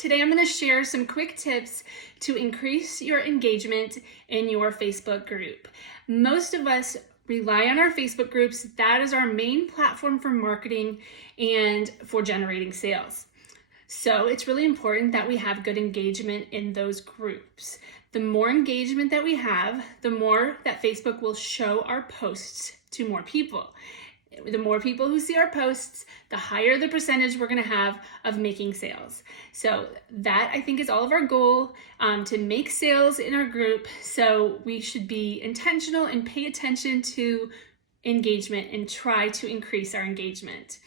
Today I'm going to share some quick tips to increase your engagement in your Facebook group. Most of us rely on our Facebook groups. That is our main platform for marketing and for generating sales. So it's really important that we have good engagement in those groups. The more engagement that we have, the more that Facebook will show our posts to more people. The more people who see our posts, the higher the percentage we're going to have of making sales. So that, I think, is all of our goal, to make sales in our group. So we should be intentional and pay attention to engagement and try to increase our engagement.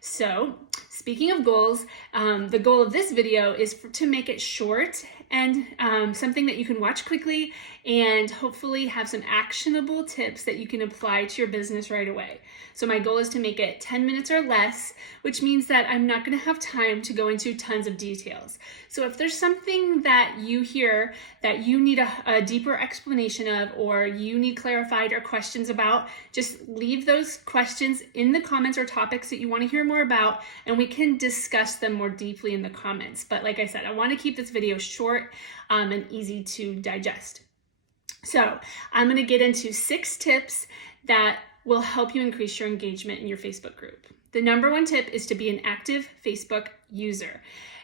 So speaking of goals, the goal of this video is to make it short and something that you can watch quickly and hopefully have some actionable tips that you can apply to your business right away. So my goal is to make it 10 minutes or less, which means that I'm not going to have time to go into tons of details. So if there's something that you hear that you need a deeper explanation of, or you need clarified or questions about, just leave those questions in the comments or topics that you want to hear more about, and we can discuss them more deeply in the comments. But like I said, I want to keep this video short and easy to digest. So I'm going to get into 6 tips that will help you increase your engagement in your Facebook group. The number 1 tip is to be an active Facebook user.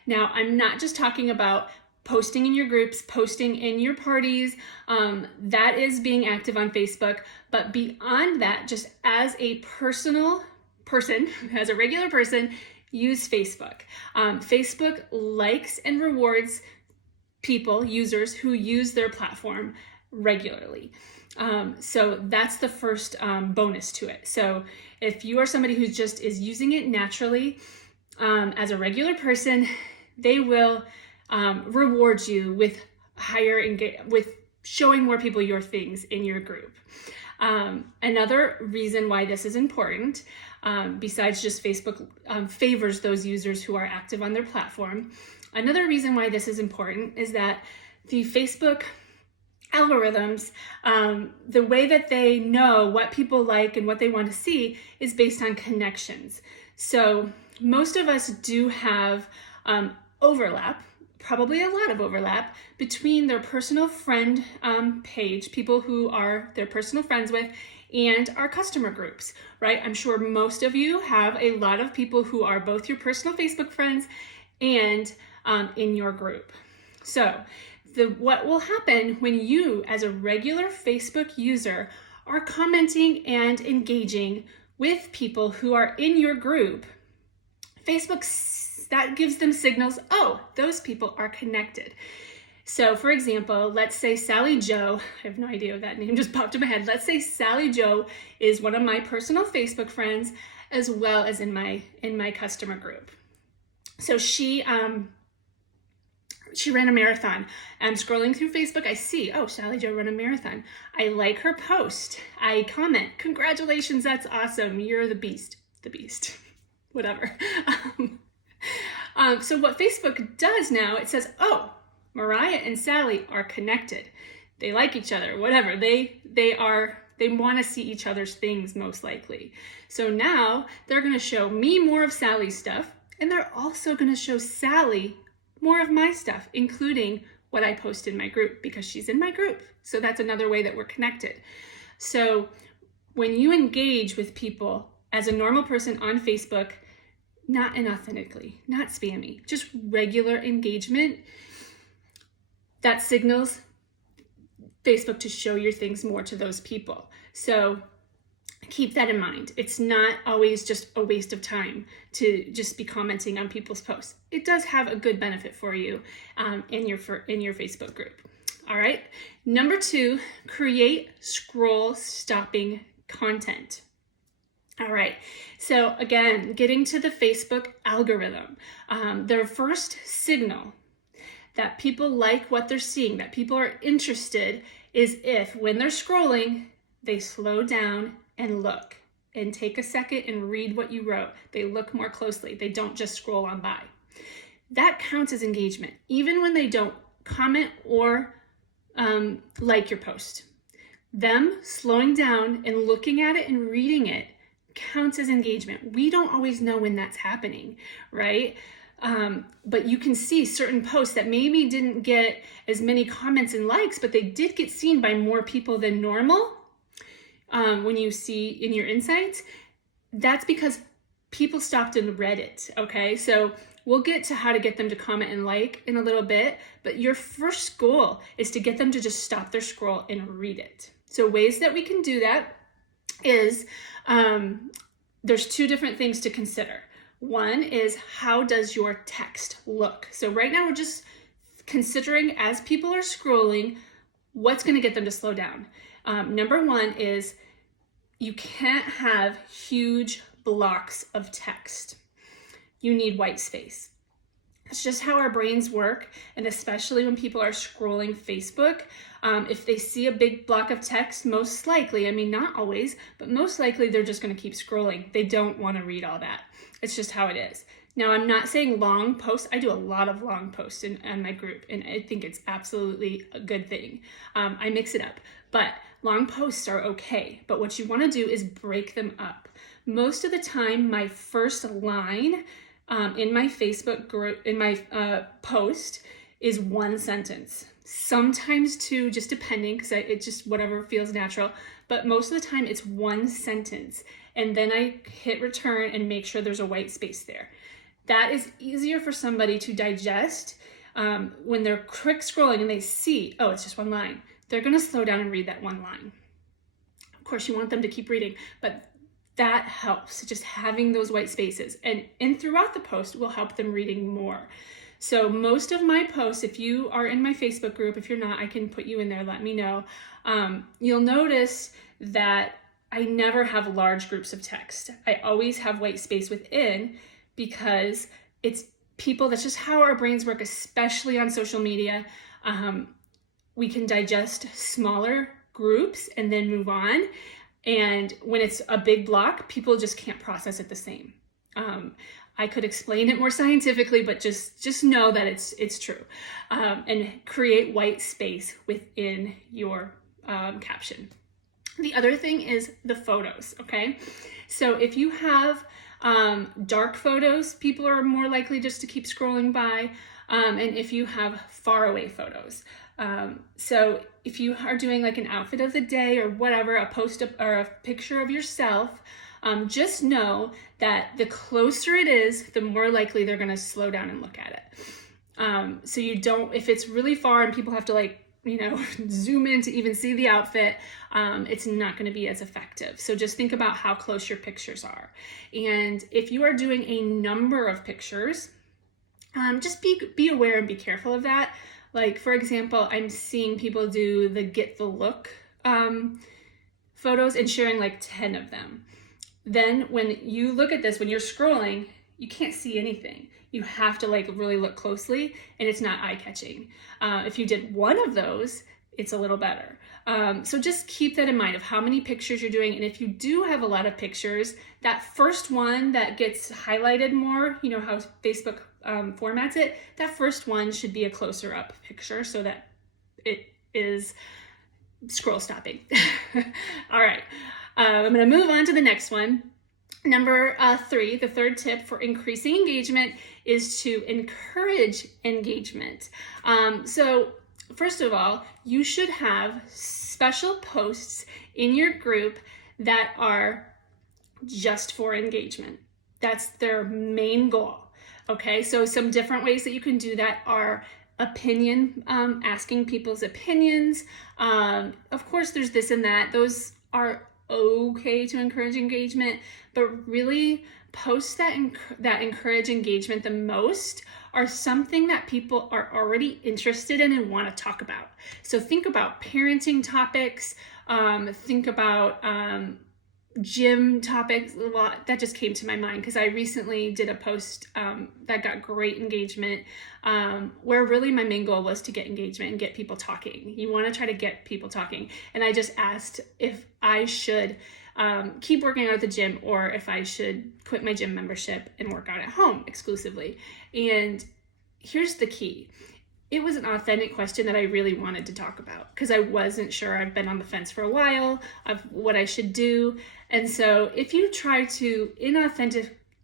Now, I'm not just talking about posting in your groups, posting in your parties. That is being active on Facebook. But beyond that, just as a personal person, as a regular person, use Facebook. Facebook likes and rewards people, users who use their platform regularly. So that's the first bonus to it. So if you are somebody who just is using it naturally as a regular person, they will reward you with with showing more people your things in your group. Another reason why this is important, besides just Facebook favors those users who are active on their platform, another reason why this is important is that the Facebook algorithms, the way that they know what people like and what they want to see is based on connections. So most of us do have overlap, probably a lot of overlap, between their personal friend page, people who are their personal friends with, and our customer groups, right? I'm sure most of you have a lot of people who are both your personal Facebook friends and in your group. So what will happen when you, as a regular Facebook user, are commenting and engaging with people who are in your group, Facebook, that gives them signals, oh, those people are connected. So for example, let's say Sally Joe, I have no idea what that name just popped in my head. Let's say Sally Joe is one of my personal Facebook friends, as well as in my customer group. So she ran a marathon. I'm scrolling through Facebook. I see, oh, Sally Joe ran a marathon. I like her post. I comment, congratulations, that's awesome. You're the beast, whatever. So what Facebook does now, it says, oh, Mariah and Sally are connected. They like each other, whatever. They want to see each other's things most likely. So now they're going to show me more of Sally's stuff, and they're also going to show Sally more of my stuff, including what I post in my group, because she's in my group. So that's another way that we're connected. So when you engage with people as a normal person on Facebook, not inauthentically, not spammy, just regular engagement, that signals Facebook to show your things more to those people. So keep that in mind. It's not always just a waste of time to just be commenting on people's posts. It does have a good benefit for you in your Facebook group. All right. Number 2, create scroll stopping content. All right. So again, getting to the Facebook algorithm, their first signal that people like what they're seeing, that people are interested, is if when they're scrolling, they slow down and look and take a second and read what you wrote. They look more closely. They don't just scroll on by. That counts as engagement, even when they don't comment or like your post. Them slowing down and looking at it and reading it counts as engagement. We don't always know when that's happening, right? But you can see certain posts that maybe didn't get as many comments and likes, but they did get seen by more people than normal. When you see in your insights, that's because people stopped and read it, okay? So we'll get to how to get them to comment and like in a little bit, but your first goal is to get them to just stop their scroll and read it. So ways that we can do that is, there's two different things to consider. One is, how does your text look? So right now we're just considering, as people are scrolling, what's going to get them to slow down. Number one is, you can't have huge blocks of text. You need white space. It's just how our brains work, and especially when people are scrolling Facebook, if they see a big block of text, most likely, I mean, not always, but most likely they're just going to keep scrolling. They don't want to read all that. It's just how it is. Now, I'm not saying long posts. I do a lot of long posts in my group, and I think it's absolutely a good thing. I mix it up, but long posts are okay. But what you want to do is break them up. Most of the time, my first line in my Facebook group, in my post, is one sentence. Sometimes two, just depending, because it just whatever feels natural. But most of the time, it's one sentence. And then I hit return and make sure there's a white space there. That is easier for somebody to digest when they're quick scrolling and they see, oh, it's just one line. They're going to slow down and read that one line. Of course, you want them to keep reading, but that helps, just having those white spaces. And throughout the post will help them reading more. So most of my posts, if you are in my Facebook group, if you're not, I can put you in there, let me know. You'll notice that I never have large groups of text. I always have white space within, because it's people, that's just how our brains work, especially on social media. We can digest smaller groups and then move on. And when it's a big block, people just can't process it the same. I could explain it more scientifically, but just know that it's true. And create white space within your caption. The other thing is the photos, okay? So if you have dark photos, people are more likely just to keep scrolling by. And if you have far away photos. So if you are doing like an outfit of the day or whatever, a post up or a picture of yourself, just know that the closer it is, the more likely they're going to slow down and look at it. So you don't, if it's really far and people have to zoom in to even see the outfit, it's not going to be as effective. So just think about how close your pictures are. And if you are doing a number of pictures, just be aware and be careful of that. Like, for example, I'm seeing people do the get the look photos and sharing like 10 of them. Then when you look at this, when you're scrolling, you can't see anything. You have to really look closely, and it's not eye-catching. If you did one of those, it's a little better. So just keep that in mind of how many pictures you're doing. And if you do have a lot of pictures, that first one that gets highlighted more, you know how Facebook formats it, that first one should be a closer up picture so that it is scroll stopping. All right, I'm gonna move on to the next one. Number 3, the third tip for increasing engagement is to encourage engagement. So first of all, you should have special posts in your group that are just for engagement. That's their main goal. Okay, so some different ways that you can do that are asking people's opinions. Of course, there's this and that. Those are okay to encourage engagement, but really posts that encourage engagement the most are something that people are already interested in and want to talk about. So think about parenting topics, think about gym topics. Well, that just came to my mind because I recently did a post that got great engagement, where really my main goal was to get engagement and get people talking. You want to try to get people talking. And I just asked if I should keep working out at the gym or if I should quit my gym membership and work out at home exclusively. And here's the key. It was an authentic question that I really wanted to talk about because I wasn't sure. I've been on the fence for a while of what I should do. And so if you try to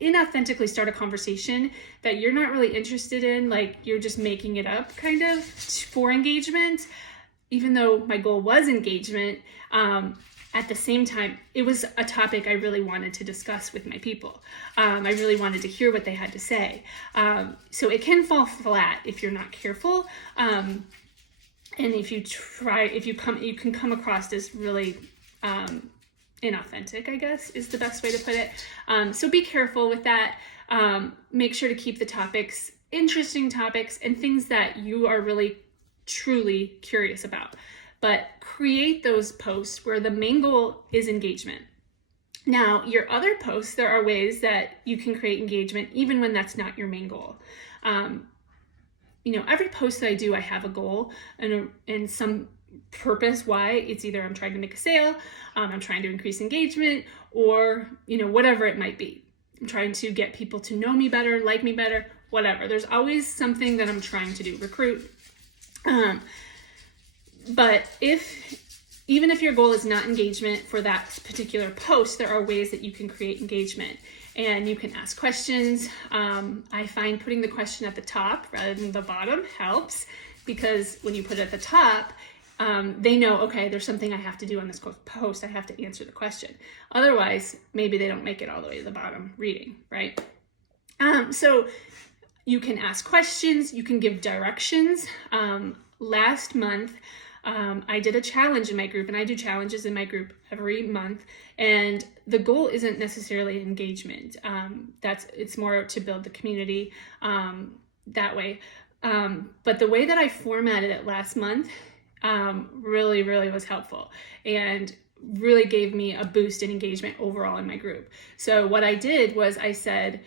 inauthentically start a conversation that you're not really interested in, like you're just making it up kind of for engagement, even though my goal was engagement, at the same time, it was a topic I really wanted to discuss with my people. I really wanted to hear what they had to say. So it can fall flat if you're not careful. And if you you can come across as really inauthentic, I guess, is the best way to put it. So be careful with that. Make sure to keep the topics interesting topics and things that you are really truly curious about. But create those posts where the main goal is engagement. Now, your other posts, there are ways that you can create engagement even when that's not your main goal. Every post that I do, I have a goal and some purpose why. It's either I'm trying to make a sale, I'm trying to increase engagement, or whatever it might be. I'm trying to get people to know me better, like me better, whatever. There's always something that I'm trying to do, recruit. But even if your goal is not engagement for that particular post, there are ways that you can create engagement, and you can ask questions. I find putting the question at the top rather than the bottom helps, because when you put it at the top, they know, okay, there's something I have to do on this post. I have to answer the question. Otherwise, maybe they don't make it all the way to the bottom reading, right? So you can ask questions, you can give directions. Last month, I did a challenge in my group, and I do challenges in my group every month, and the goal isn't necessarily engagement. It's more to build the community that way. But the way that I formatted it last month really, really was helpful and really gave me a boost in engagement overall in my group. So what I did was I said,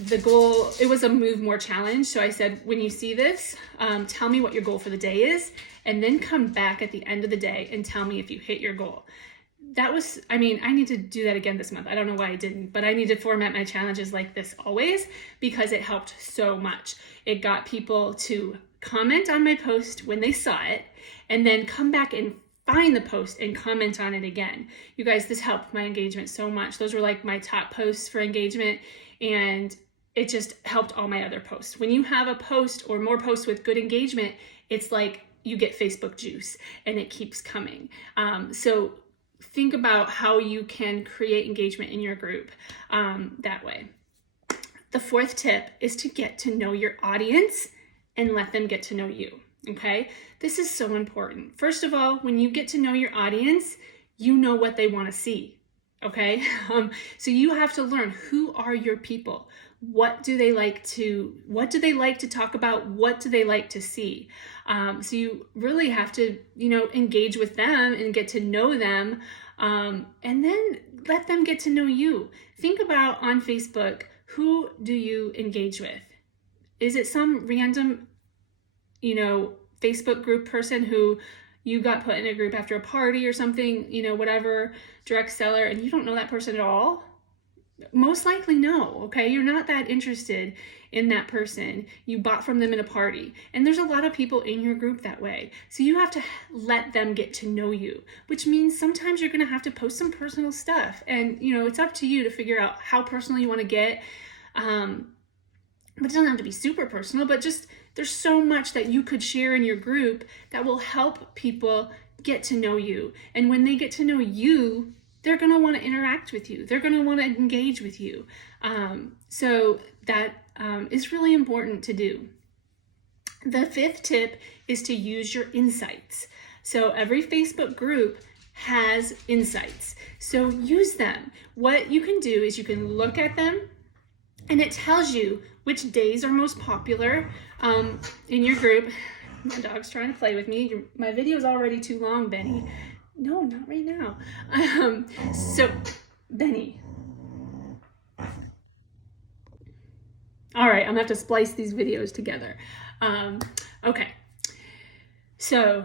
the goal, it was a move more challenge. So I said, when you see this, tell me what your goal for the day is, and then come back at the end of the day and tell me if you hit your goal. I need to do that again this month. I don't know why I didn't, but I need to format my challenges like this always, because it helped so much. It got people to comment on my post when they saw it, and then come back and find the post and comment on it again. You guys, this helped my engagement so much. Those were like my top posts for engagement, and it just helped all my other posts. When you have a post or more posts with good engagement, it's like you get Facebook juice and it keeps coming. So think about how you can create engagement in your group that way. The fourth tip is to get to know your audience and let them get to know you, okay? This is so important. First of all, when you get to know your audience, you know what they want to see, okay? So you have to learn, who are your people? What do they like to talk about? What do they like to see? So you really have to, engage with them and get to know them, and then let them get to know you. Think about on Facebook, who do you engage with? Is it some random, Facebook group person who you got put in a group after a party or something, whatever, direct seller, and you don't know that person at all? Most likely no, okay? You're not that interested in that person. You bought from them at a party. And there's a lot of people in your group that way. So you have to let them get to know you, which means sometimes you're gonna have to post some personal stuff. And, it's up to you to figure out how personal you wanna get. But it doesn't have to be super personal, but just there's so much that you could share in your group that will help people get to know you. And when they get to know you, they're going to want to interact with you. They're going to want to engage with you. So that is really important to do. The fifth tip is to use your insights. So every Facebook group has insights. So use them. What you can do is you can look at them, and it tells you which days are most popular in your group. My dog's trying to play with me. My video is already too long, Benny. No, not right now. So, Benny. All right, I'm gonna have to splice these videos together. Okay, so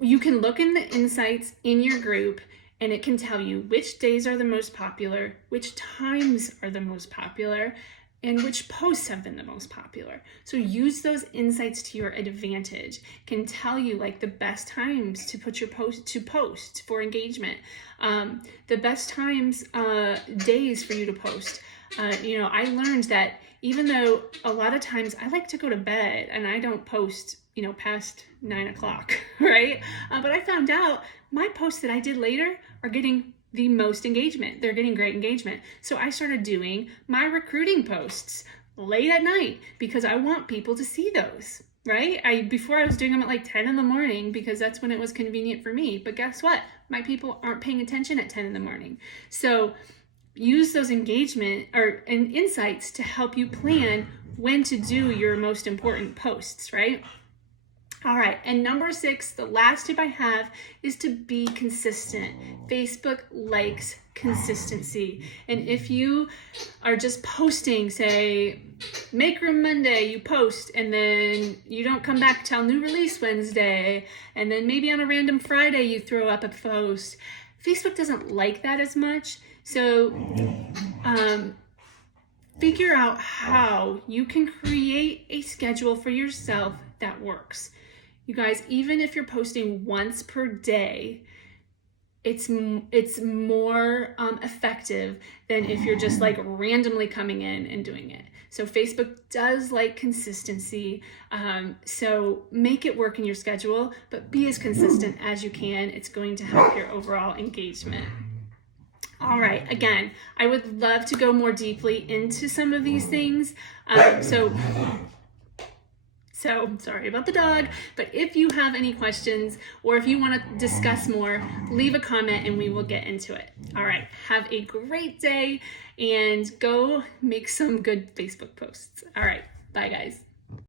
you can look in the insights in your group, and it can tell you which days are the most popular, which times are the most popular, and which posts have been the most popular. So use those insights to your advantage. Can tell you like the best times to put your post for engagement, the best times, days for you to post. I learned that even though a lot of times I like to go to bed and I don't post, past 9 o'clock, right? But I found out my posts that I did later are getting the most engagement. They're getting great engagement. So I started doing my recruiting posts late at night because I want people to see those, right? Before I was doing them at like 10 in the morning because that's when it was convenient for me. But guess what? My people aren't paying attention at 10 in the morning. So use those engagement and insights to help you plan when to do your most important posts, right? All right, and number 6, the last tip I have is to be consistent. Facebook likes consistency. And if you are just posting, say, Make Room Monday, you post, and then you don't come back till New Release Wednesday, and then maybe on a random Friday you throw up a post, Facebook doesn't like that as much. So figure out how you can create a schedule for yourself that works. You guys, even if you're posting once per day, it's more effective than if you're just like randomly coming in and doing it. So Facebook does like consistency. So make it work in your schedule, but be as consistent as you can. It's going to help your overall engagement. All right, again, I would love to go more deeply into some of these things. So sorry about the dog, but if you have any questions or if you want to discuss more, leave a comment and we will get into it. All right, have a great day and go make some good Facebook posts. All right, bye guys.